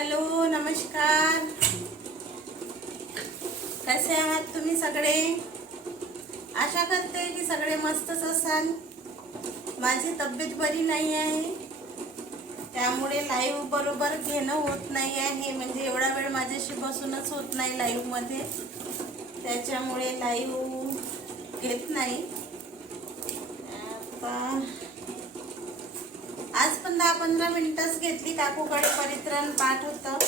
Hello नमस्कार. कसे आहात तुम्ही सगळे? आशा करते की सगळे मस्तच असाल. माझी तब्येत बरी नाही आहे. त्यामुळे लाईव्ह बरोबर घेणं होत नाही आहे. म्हणजे एवढा वेळ माझ्याशी बसूनच होत नाही लाईव्हमध्ये त्याच्यामुळे लाईव्ह घेत नाही. आता दहा पंधरा मिनिटच घेतली काकूकडे परित्रण पाठ होतं.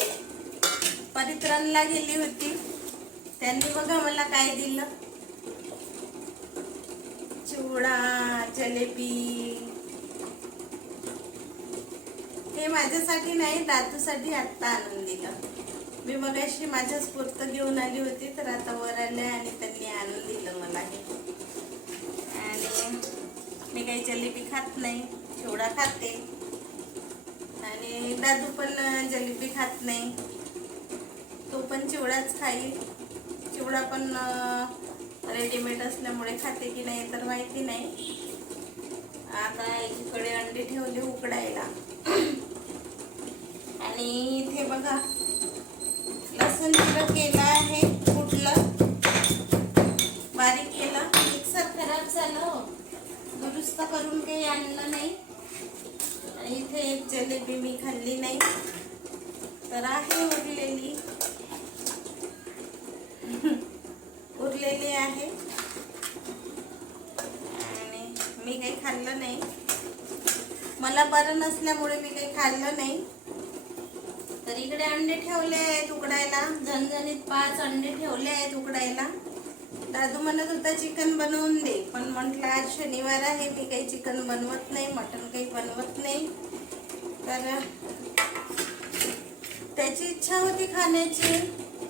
परित्रणला गेली होती. त्यांनी बघा मला काय दिलं? चिवडा जलेबी. हे माझ्यासाठी नाही दातूसाठी आत्ता आणून दिलं. मी मगाशी माझ्याच पुरतं घेऊन आली होती तर आता वर आले आणि त्यांनी आणून दिलं मला हे. आणि मी काही जलेबी खात नाही चिवडा खाते. आणि दादू पण जलेबी खात नाही. तो पण चिवडाच खाईल. चिवडा पण रेडीमेड असल्यामुळे खाते की नाही तर माहिती नाही. आता इकडे अंडी ठेवले उकडायला. आणि इथे बघा लसूण जिरं केलं आहे कुठलं? बारीक केलं. मिक्सर खराब झालं. दुरुस्त करून काही आणलं नाही. इथे एक जलेबी मी खाल्ली नाही. तर आहे उरलेली. उरलेली आहे. आणि मी काही खाल्लं नाही. मला बरं नसल्यामुळे मी काही खाल्लं नाही. तर इकडे अंडे ठेवले आहेत उकडायला. झणझणीत पाच अंडे ठेवले आहेत उकडायला. दादू म्हणत होता चिकन बनवून दे. पण म्हटलं आज शनिवार आहे मी काही चिकन बनवत नाही मटन काही बनवत नाही. तर त्याची इच्छा होती खाण्याची.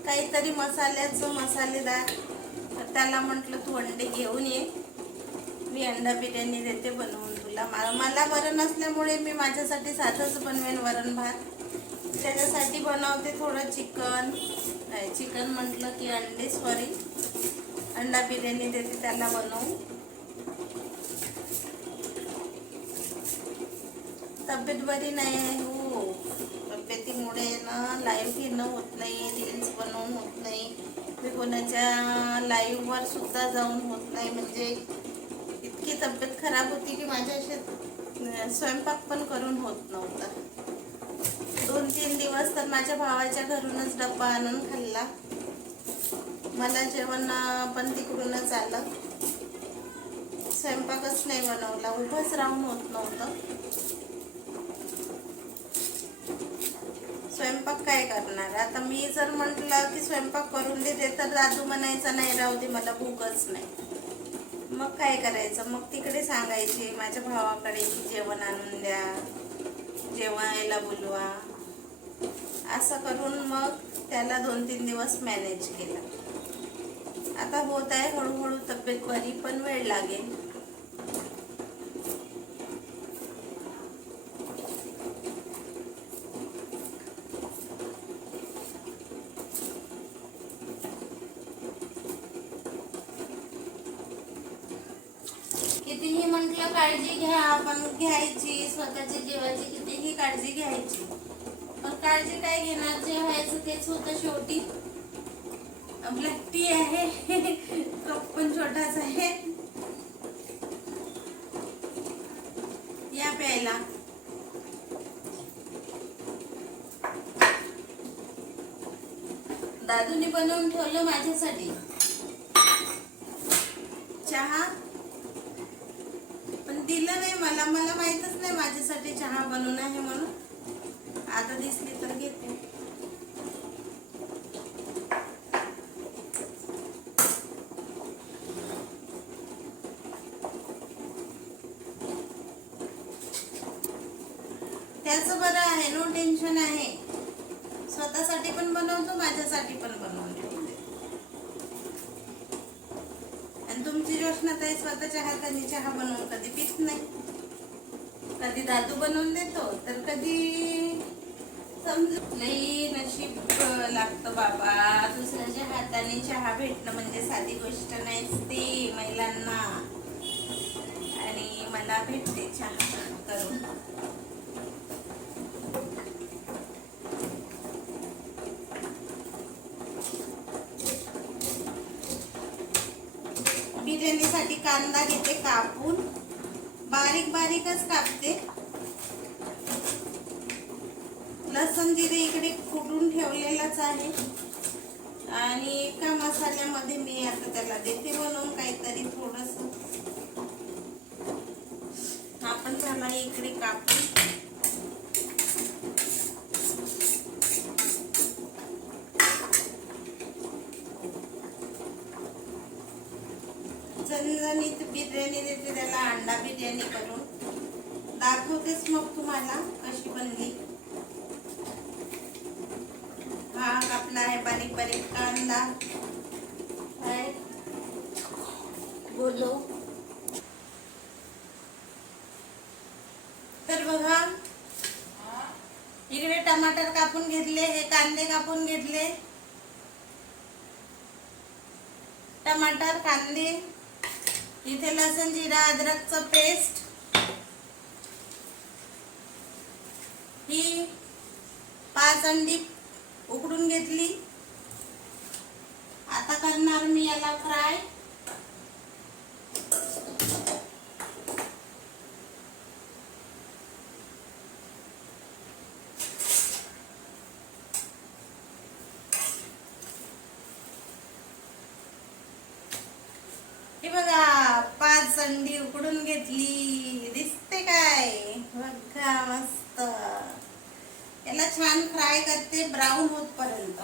काहीतरी मसाल्याचं मसालेदार. तर त्याला म्हटलं तू अंडे घेऊन ये. मी अंडा बिर्याणी देते बनवून तुला. मला मला बरं नसल्यामुळे मी माझ्यासाठी साधंच बनवेन वरण भात. त्याच्यासाठी बनवते थोडं चिकन. चिकन म्हटलं की अंडे सॉरी. अंडा बिर्याणी देते त्याला बनवून. तब्येत बरी नाही आहे. हो. तब्येतीमुळे ना लाईव्ह घेणं होत नाही रील्स बनवून होत नाही. मी कोणाच्या लाईव्हवर सुद्धा जाऊन होत नाही. म्हणजे इतकी तब्येत खराब होती की माझ्या असे स्वयंपाक पण करून होत नव्हता. दोन तीन दिवस तर माझ्या भावाच्या घरूनच डब्बा आणून खाल्ला. मला जेवण पण तिकडूनच आलं. स्वयंपाकच नाही बनवला. उभंच राहून होत नव्हतं स्वयंपाक काय करणार. आता मी जर म्हटलं की स्वयंपाक करून देते तर दादू म्हणायचा नाही राहू दे मला भूकच नाही. मग काय करायचं? मग तिकडे सांगायचे माझ्या भावाकडे की जेवण आणून द्या जेवायला बोलवा. असं करून मग त्याला दोन तीन दिवस मॅनेज केलं. आता होत आहे हळूहळू तब्येत बरी पण वेळ लागेल कितीही म्हटलं काळजी घ्या आपण घ्यायची स्वतःच्या जीवाची कितीही काळजी घ्यायची. पण काळजी काय घेणार? जे व्हायचं तेच होतं शेवटी. ब्लॅक टी आहे. कप पण छोटाच आहे. या प्यायला. दादूने बनवून ठेवलं माझ्यासाठी. चहा. मला मला माहीतच नाही माझ्यासाठी चहा बनवून आहे म्हणून. आता दिसली तर घेते. त्याचं बरं आहे नो टेन्शन आहे. स्वतःसाठी पण बनवतो माझ्यासाठी पण बनवून ठेवते. आणि तुमची योजनाताई स्वतःच्या हाताने चहा बनवून कधी पित नाही. कधी दादू बनवून देतो तर कधी समज. लई नशीब लागतं बाबा. दुसऱ्याच्या हाताने चहा भेटणं म्हणजे साधी गोष्ट नाहीच ती महिलांना. आणि मला भेटते चहा करून. बिर्याणीसाठी कांदा घेते कापून. बारीक बारीकच कापते. लसण जिरे इकडे कुटून ठेवलेलाच आहे. आणि एका मसाल्यामध्ये मी आता त्याला देते बनवून काहीतरी थोडस. आपण झाला इकडे कापून झणझणीत बिर्याणी देते त्याला अंडा बिर्याणी करून. दाखवतेच मग तुम्हाला कशी बनली. हा कापला आहे बारीक बारीक कांदा. आहे बोलो. तर बघा. इकडे टमाटर कापून घेतले हे कांदे कापून घेतले. टमाटर कांदे. इथे लसण जिरा अद्रकचं पेस्ट ही पाच अंडी उकडून घेतली. आता करणार मी याला फ्राय हे बघा पाच उकडून घेतली. दिसते काय? बघा मस्त. याला छान फ्राय करते ब्राऊन होतपर्यंत.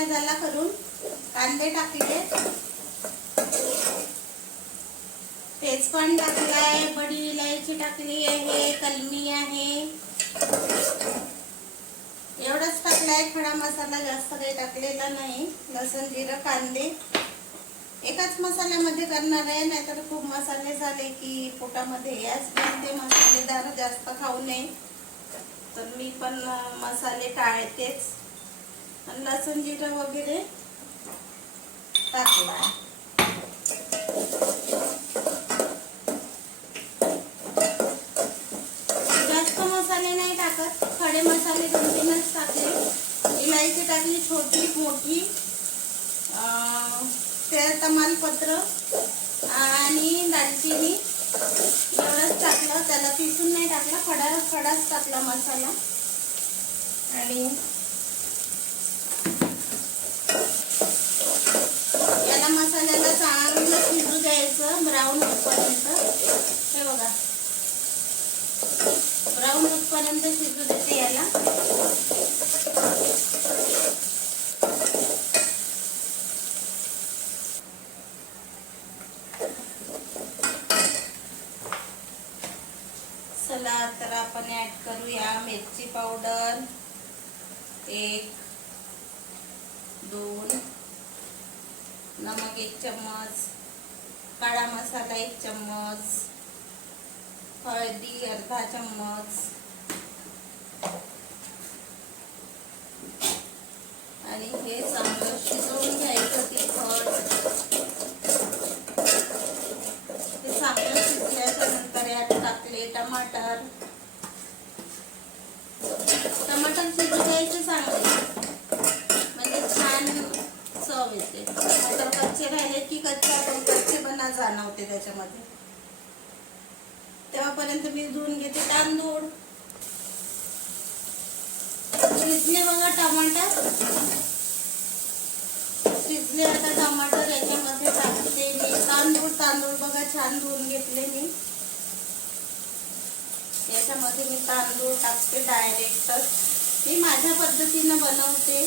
अंडा करून कांदे टाकले. तेजपान टाकलाय बडी इलायची टाकली आहे कलमी आहे. एवढंच टाकलाय खडा मसाला जास्त काही टाकलेला नाही. लसण जिरं कांदे. एकाच मसाल्यामध्ये करणार आहे नाहीतर खूप मसाले झाले की पोटामध्ये याच ते मसालेदार जास्त खाऊ नये. तर मी पण मसाले टाळतेच. आणि लसूण जिरं वगैरे टाकला. जास्त मसाले नाही टाकत. खडे मसाले दोन तीनच टाकले. इलायची टाकली छोटी मोठी. अं, ते तमालपत्र आणि दालचिनी. एवढंच टाकलं. त्याला पिसून नाही टाकला. खडा खडाच टाकला मसाला. आणि याला मसाल्याला चांगलं शिजू द्यायचं ब्राऊन होतपर्यंत. हे बघा. ब्राऊन होतपर्यंत शिजू देते याला चला तर आपण ऍड करूया मिरची पावडर एक दोन नमक एक चम्मच काळा मसाला एक चम्मच हळदी अर्धा चम्मच आणि हे चांगलं शिजवून घ्यायचं तिखट. ते चांगलं शिजल्याच्या नंतर यात टाकले टमाटर. टमाटर शिजू द्यायचे चांगले म्हणजे छान चव येते नाहीतर कच्चे राहिले की कच्चे आपण कच्चेपणा जाणवते त्याच्यामध्ये. तेव्हापर्यंत मी धुवून घेते तांदूळ. शिजले बघा टमाटर. शिजले आता टमाटर याच्यामध्ये टाकते मी. तांदूळ तांदूळ बघा छान धुवून घेतले मी. याच्यामध्ये मी तांदूळ टाकते डायरेक्टच मी माझ्या पद्धतीनं बनवते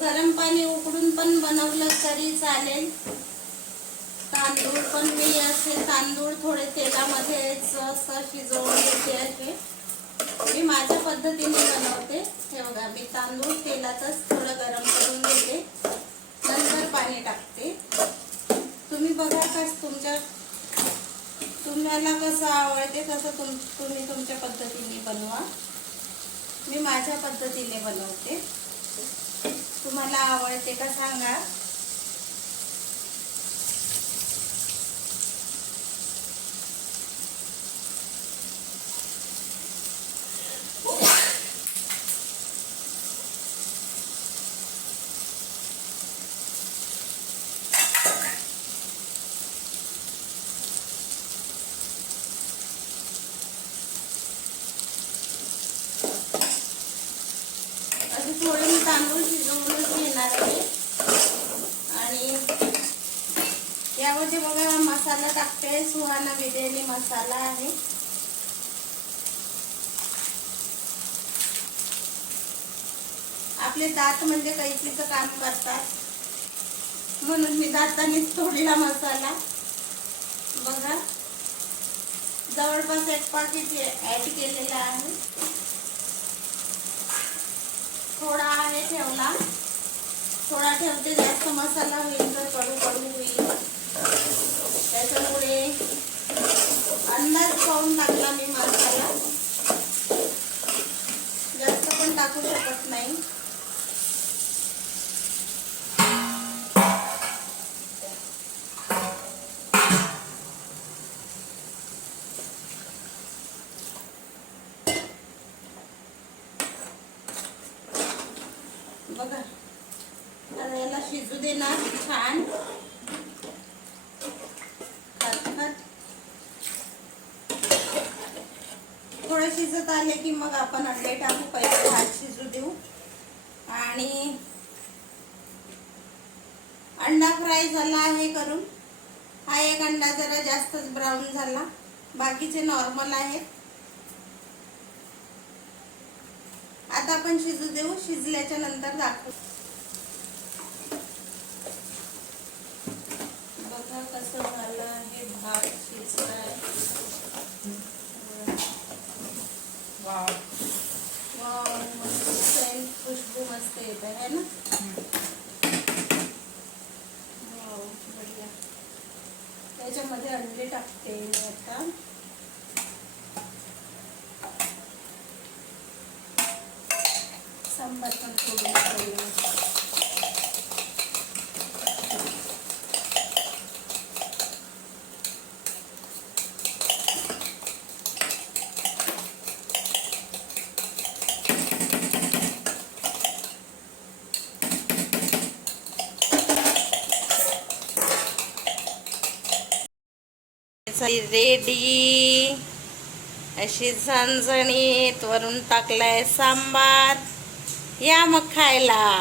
गरम पण बनवलं तरी चालेल. तांदूळ पण मी असे तांदूळ थोडे तेलामध्येच असं शिजवून घेते असे. मी माझ्या पद्धतीने बनवते. हे बघा मी तांदूळ तेलातच थोडं गरम करून घेते. नंतर पाणी टाकते. तुम्ही बघा कस तुमच्या तुम्हाला कसं आवडते तसं तुम तुम्ही तुमच्या पद्धतीने बनवा. मी माझ्या पद्धतीने बनवते. तुम्हाला आवडते का सांगा असे थोडे मी तांदूळ आणि यामध्ये बघा मसाला टाकते. सुहाना बिर्याणी मसाला आहे. आपले दात म्हणजे कैसीचं काम करतात. म्हणून मी दातानेच तोडला मसाला. बघा. जवळपास एक पाकिट ऍड केलेला आहे. थोडा आहे ठेवला. थोडा ठेवते जास्त मसाला होईल तर कडू कडू होईल. त्याच्यामुळे अंदाज पाहून टाकला मी मसाला. जास्त पण टाकू शकत नाही बघा आता याला शिजू दे ना छान खतखत. थोडं शिजत आले की मग आपण अंडे टाकू पहिले भात शिजू देऊ आणि अंडा फ्राय झाला आहे करून. हा एक अंडा जरा जास्तच ब्राऊन झाला. बाकीचे नॉर्मल आहेत. आता आपण शिजू देऊ. शिजल्याच्या नंतर दाखवू. बघा कसं झालं आहे. भात शिजलाय. वाव वाव, मस्त सेंट खुशबू मस्त येत आहे ना बढिया. त्याच्यामध्ये अंडे टाकते मी आता सांबार पण थोडं टाकूया. रेडी. अशी झणझणीत वरून टाकलाय सांबार. या मग खायला.